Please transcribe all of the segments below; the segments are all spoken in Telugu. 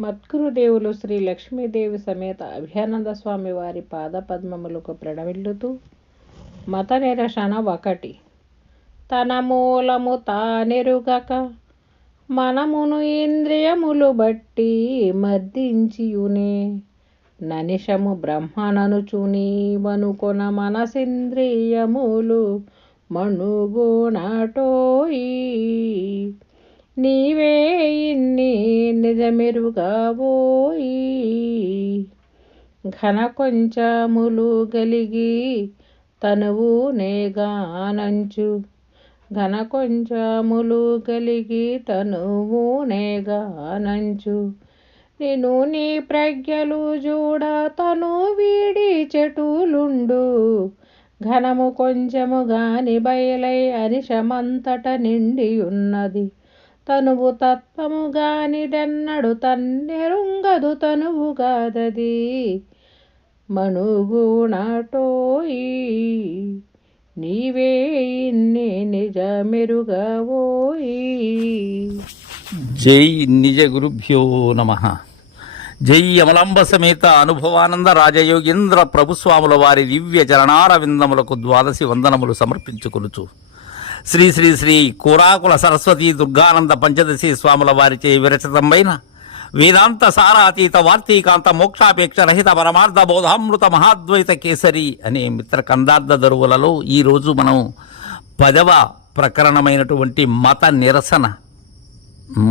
మద్గురుదేవులు శ్రీ లక్ష్మీదేవి సమేత అభయానంద స్వామి వారి పాదపద్మములకు ప్రణమిల్లుతూ మత నిరసన 1. తన మూలము తానెరుగక మనమును ఇంద్రియములు బట్టి మర్దించియునే ననిషము బ్రహ్మననుచుని వనుకొన మనసింద్రియములు మణుగోనాటోయి నీవే ఇన్ని నిజమెరుగావోయి ఘన కొంచెములు గలిగి తనువు నేగానంచు ఘన కొంచెములు గలిగి తనువు నేగానంచు నేను నీ ప్రజ్ఞలు చూడ తను వీడి చెటులుండు ఘనము కొంచెము గాని బయలై అనిశమంతట నిండి ఉన్నది తనువు తత్వము గానిదెన్నడు తన్నెరుంగదు తనువు గాదది మణుగుణటోయి నీవే ఇన్ని నిజమెరుగవోయి. జై నిజ గురుభ్యో నమః. జై అమలాంబ సమేత అనుభవానంద రాజయోగేంద్ర ప్రభుస్వాముల వారి దివ్య చరణారవిందములకు 12 వందనములు సమర్పించుకొనుచు శ్రీ శ్రీ శ్రీ కోరాకుల సరస్వతీ దుర్గానంద పంచదశి స్వాముల వారిచే విరచితమైన వేదాంత సారాతీత వార్తీకాంత మోక్షాపేక్ష రహిత పరమార్థ బోధామృత మహాద్వైత కేసరి అనే మిత్ర కందార్థ దరువులలో ఈరోజు మనం 10వ ప్రకరణమైనటువంటి మత నిరసన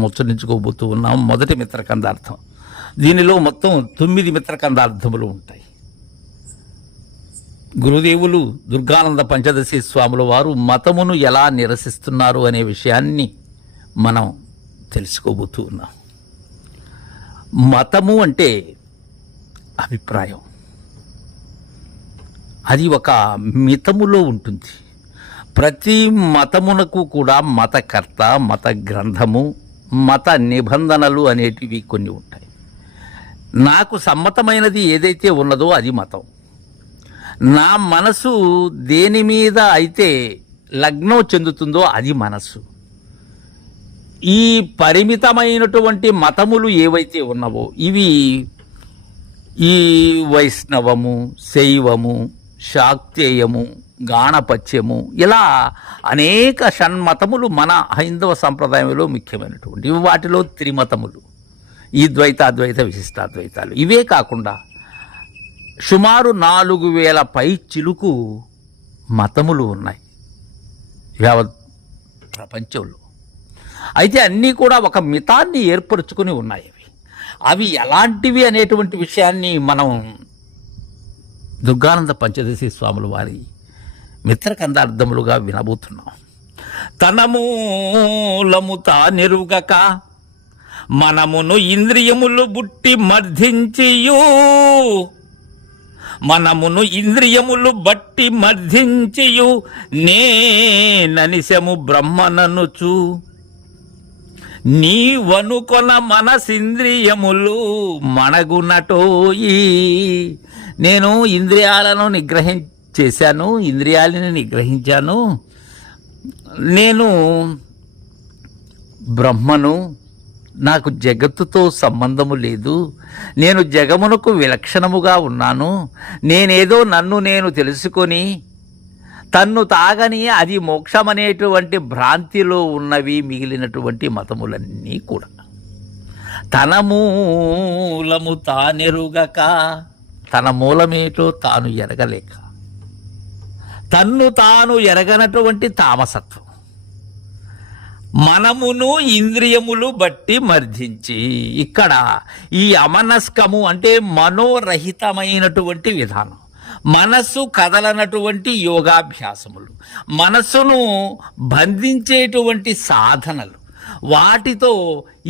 ముచ్చరించుకోబోతూ ఉన్నాం. మొదటి మిత్ర కందార్థం. దీనిలో మొత్తం 9 మిత్ర కందార్థములు ఉంటాయి. గురుదేవులు దుర్గానంద పంచదశి స్వాముల వారు మతమును ఎలా నిరసిస్తున్నారు అనే విషయాన్ని మనం తెలుసుకోబోతూ ఉన్నాం. మతము అంటే అభిప్రాయం, అది ఒక మితములో ఉంటుంది. ప్రతి మతమునకు కూడా మతకర్త, మత గ్రంథము, మత నిబంధనలు అనేటివి కొన్ని ఉంటాయి. నాకు సమ్మతమైనది ఏదైతే ఉన్నదో అది మతం. నా మనసు దేని మీద అయితే లగ్నం చెందుతుందో అది మనస్సు. ఈ పరిమితమైనటువంటి మతములు ఏవైతే ఉన్నావో ఇవి ఈ వైష్ణవము, శైవము, శాక్తేయము, గాణపత్యము, ఇలా అనేక షణ్మతములు మన హైందవ సంప్రదాయంలో ముఖ్యమైనటువంటివి. వాటిలో త్రిమతములు, ఈ ద్వైతాద్వైత విశిష్టాద్వైతాలు. ఇవే కాకుండా సుమారు 4000 పై చిలుకు మతములు ఉన్నాయి యావత్ ప్రపంచంలో. అయితే అన్నీ కూడా ఒక మితాన్ని ఏర్పరచుకుని ఉన్నాయి. అవి ఎలాంటివి అనేటువంటి విషయాన్ని మనం దుర్గానంద పంచదశి స్వాముల వారి మిత్రకందార్థములుగా వినబోతున్నాం. తన మూలము తానెరుగక మనమును ఇంద్రియములు బుట్టి మర్ధించియు మనమును ఇంద్రియములు బట్టి మర్ధించియు నేననిశము బ్రహ్మననుచు నీవనుకొన మనసింద్రియములు మణగునటోయి. నేను ఇంద్రియాలను ఇంద్రియాలని నిగ్రహించాను. నేను బ్రహ్మను, నాకు జగత్తుతో సంబంధము లేదు, నేను జగమునకు విలక్షణముగా ఉన్నాను, నేనేదో నన్ను నేను తెలుసుకొని తన్ను తాగని అది మోక్షమనేటువంటి భ్రాంతిలో ఉన్నవి మిగిలినటువంటి మతములన్నీ కూడా. తన మూలము తానెరుగక, తన మూలమేటో తాను ఎరగలేక, తన్ను తాను ఎరగనటువంటి తామసత్వం. మనమును ఇంద్రియములు బట్టి మర్ధించి, ఇక్కడ ఈ అమనస్కము అంటే మనోరహితమైనటువంటి విధానం, మనస్సు కదలనటువంటి యోగాభ్యాసములు, మనస్సును బంధించేటువంటి సాధనలు, వాటితో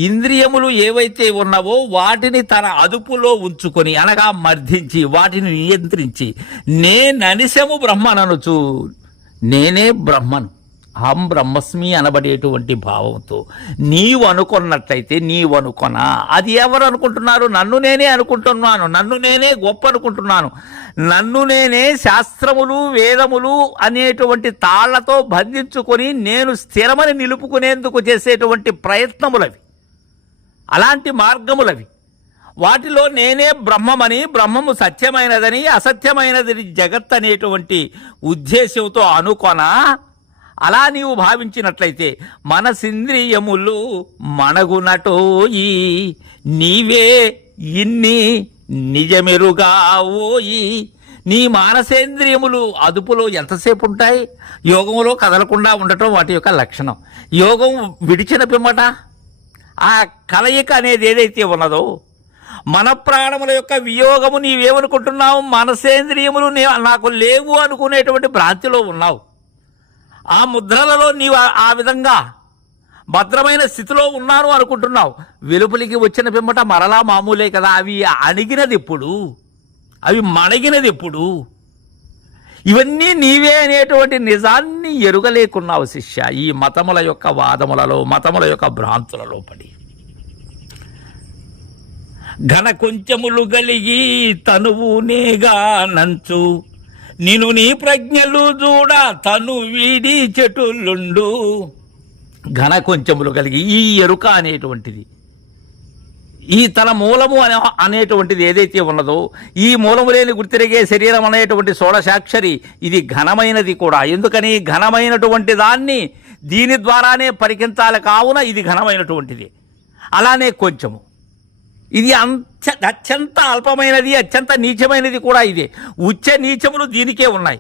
ఇంద్రియములు ఏవైతే ఉన్నావో వాటిని తన అదుపులో ఉంచుకొని అనగా మర్ధించి వాటిని నియంత్రించి నేననిశము బ్రహ్మననుచు, నేనే బ్రహ్మను, అహం బ్రహ్మస్మి అనబడేటువంటి భావంతో నీవు అనుకున్నట్లయితే, నీవు అనుకున్నా అది ఎవరు అనుకుంటున్నారు? నన్ను నేనే అనుకుంటున్నాను, నన్ను నేనే గొప్ప అనుకుంటున్నాను, నన్ను నేనే శాస్త్రములు వేదములు అనేటువంటి తాళ్లతో బంధించుకొని నేను స్థిరమని నిలుపుకునేందుకు చేసేటువంటి ప్రయత్నములవి, అలాంటి మార్గములవి. వాటిలో నేనే బ్రహ్మమని, బ్రహ్మము సత్యమైనదని, అసత్యమైనదని జగత్ అనేటువంటి ఉద్దేశంతో అనుకొన. అలా నీవు భావించినట్లయితే మనసింద్రియములు మణగునటోయి, నీవే ఇన్ని నిజమెరుగావోయి. నీ మానసేంద్రియములు అదుపులో ఎంతసేపు ఉంటాయి? యోగంలో కదలకుండా ఉండటం వాటి యొక్క లక్షణం. యోగం విడిచిన పిమ్మట ఆ కలయిక అనేది ఏదైతే ఉన్నదో, మన ప్రాణముల యొక్క వియోగము నీవేమనుకుంటున్నావు? మనసేంద్రియములు నాకు లేవు అనుకునేటువంటి భ్రాంతిలో ఉన్నావు. ఆ ముద్రలలో నీవు ఆ విధంగా భద్రమైన స్థితిలో ఉన్నాను అనుకుంటున్నావు. వెలుపలికి వచ్చిన పిమ్మట మరలా మామూలే కదా. అవి అణిగినది ఎప్పుడు? అవి మణగినది ఎప్పుడు? ఇవన్నీ నీవే అనేటువంటి నిజాన్ని ఎరుగలేకున్నావు శిష్య, ఈ మతముల యొక్క వాదములలో, మతముల యొక్క భ్రాంతులలో పడి. ఘన కొంచెములు గలిగి తనువు నేగా నంచు, నిను నీ ప్రజ్ఞలు చూడ తను వీడి చెటులుండు. ఘన కొంచెములు కలిగి ఈ ఎరుక అనేటువంటిది, ఈ తన మూలము అనేటువంటిది ఏదైతే ఉన్నదో, ఈ మూలము లేని గుర్తిరిగే శరీరం అనేటువంటి షోడశాక్షరి ఇది ఘనమైనది కూడా. ఎందుకని? ఘనమైనటువంటి దాన్ని దీని ద్వారానే పరికించాలి, కావున ఇది ఘనమైనటువంటిది. అలానే కొంచెము ఇది అత్యంత అల్పమైనది, అత్యంత నీచమైనది కూడా ఇదే. ఉచ్చ నీచములు దీనికే ఉన్నాయి.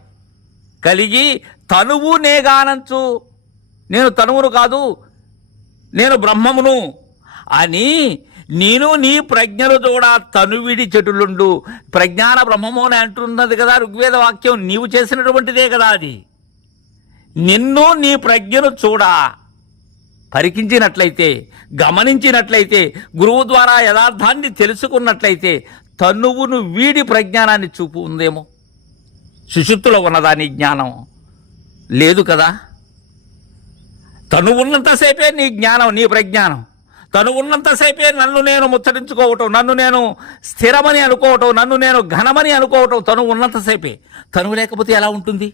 కలిగి తనువు నేగానంచు, నేను తనువును కాదు, నేను బ్రహ్మమును అని నేను నీ ప్రజ్ఞలు చూడ తనువిడి చెటులుండు. ప్రజ్ఞాన బ్రహ్మము అని అంటున్నది కదా ఋగ్వేద వాక్యం, నీవు చేసినటువంటిదే కదా అది. నిన్ను నీ ప్రజ్ఞను చూడ పరికించినట్లయితే, గమనించినట్లయితే, గురువు ద్వారా యథార్థాన్ని తెలుసుకున్నట్లయితే తనువును వీడి ప్రజ్ఞానాన్ని చూపు ఉందేమో. సుషుప్తిలో ఉన్నదా నీ జ్ఞానం? లేదు కదా. తను ఉన్నంతసేపే నీ జ్ఞానం, నీ ప్రజ్ఞానం. తను ఉన్నంతసేపే నన్ను నేను ముచ్చరించుకోవటం, నన్ను నేను స్థిరమని అనుకోవటం, నన్ను నేను ఘనమని అనుకోవటం. తను ఉన్నంతసేపే. తనువు లేకపోతే ఎలా ఉంటుంది?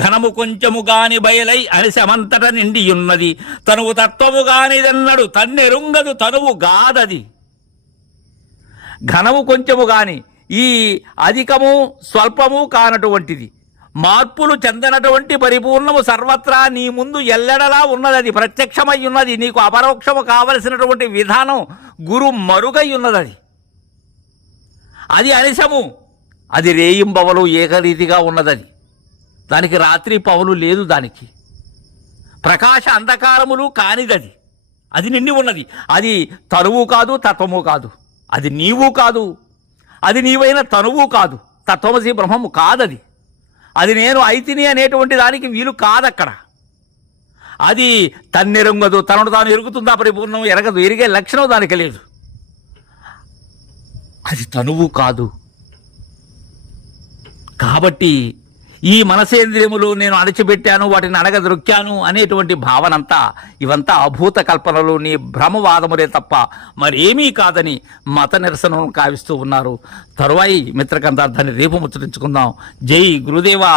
ఘనము కొంచెము గాని బయలై అనిసమంతట నిండి ఉన్నది, తనువు తత్వము గానిదన్నడు తన్నెరుంగదు తనువు గాదది. ఘనము కొంచెము గాని, ఈ అధికము స్వల్పము కానటువంటిది, మార్పులు చెందనటువంటి పరిపూర్ణము సర్వత్రా నీ ముందు ఎల్లెడలా ఉన్నది. అది ప్రత్యక్షమై ఉన్నది. నీకు అపరోక్షము కావలసినటువంటి విధానం గురు మరుగై ఉన్నది. అది అనిశము, అది రేయింబవలు ఏకరీతిగా ఉన్నది. దానికి రాత్రి పవలు లేదు. దానికి ప్రకాశ అంధకారములు కానిదది. అది నిండి ఉన్నది. అది తనువు కాదు, తత్వము కాదు. అది నీవు కాదు, అది నీవైన తనువు కాదు, తత్వమసి బ్రహ్మము కాదది. అది నేను అయితిని అనేటువంటి దానికి వీలు కాదక్కడ. అది తన్నెరుంగదు, తనను తాను ఎరుగుతుందా పరిపూర్ణం? ఎరగదు. ఎరిగే లక్షణం దానికి లేదు. అది తనువు కాదు. కాబట్టి ఈ మనసేంద్రియములు నేను అణచిపెట్టాను, వాటిని అణగదొక్కాను అనేటువంటి భావనంతా ఇవంతా అభూత కల్పనలు, నీ భ్రమవాదములే తప్ప మరేమీ కాదని మత నిరసనను కావిస్తూ ఉన్నారు. తరువాయి మిత్రకందార్థాన్ని రేపు ముచ్చరించుకుందాం. జై గురుదేవా.